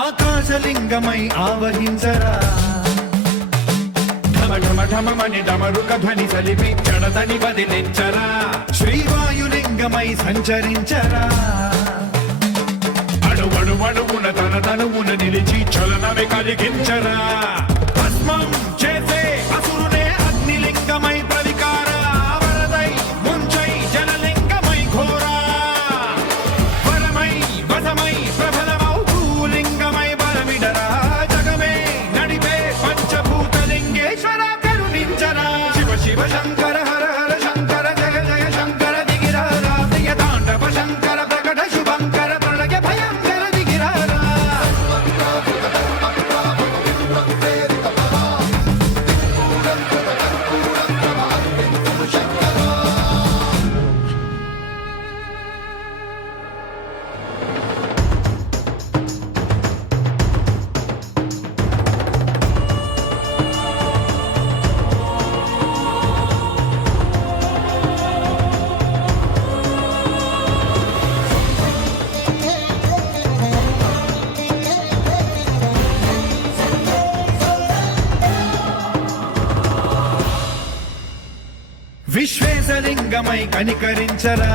ఆకాశలింగమై ఆవహించరా ఢమఢమఢమని డమరుక ధ్వని సలిపి జడదని వదిలించరా శ్రీవాయులింగమై సంచరించరా అడువడువడువున తన తనువున నిలిచి చలనమే కలిగించరా భస్మం చేసే అసురునే అగ్నిలింగమై ప్రవికార వరదై ముంచై జలలింగమై ఘోరా వరమై వసమై ప్రబలమౌ భూలింగమై బలమిడరా జగమే నడిపే పంచభూతలింగేశ్వర కరుణించరా శివ శివ శంకర హర హర శంకర జయ జయ శంకర దిగిరారా ప్రియ తాండవ శంకర ప్రకట శుభంకర ప్రళయ భయంకర దిగిరారా విశ్వేశలింగమై కనికరించరా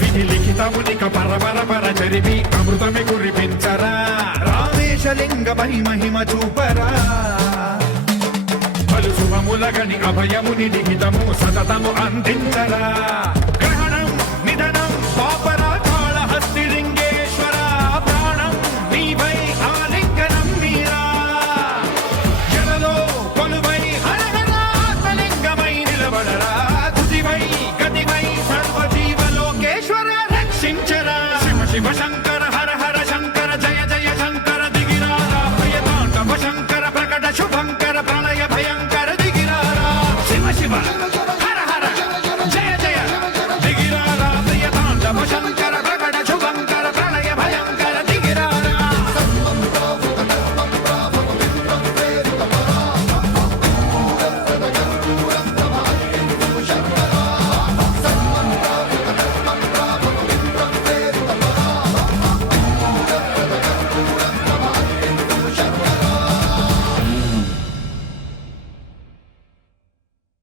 విధి లిఖితమునిక పరపర పర చరివి అమృతమి కురిపించరా రామేశలింగమై మహిమ చూపరా పలు శుభములగని అభయముని లిఖితము సతతము అందించరా గ్రహణం నిధనం పాపరా కాళహస్తి లింగేశ్వర ప్రాణం నీవై ఆలింగనం మీరా జలలో కొలువై నిలబడరా తుదివై గతివై సర్వజీవలోకేశ్వర రక్షించరా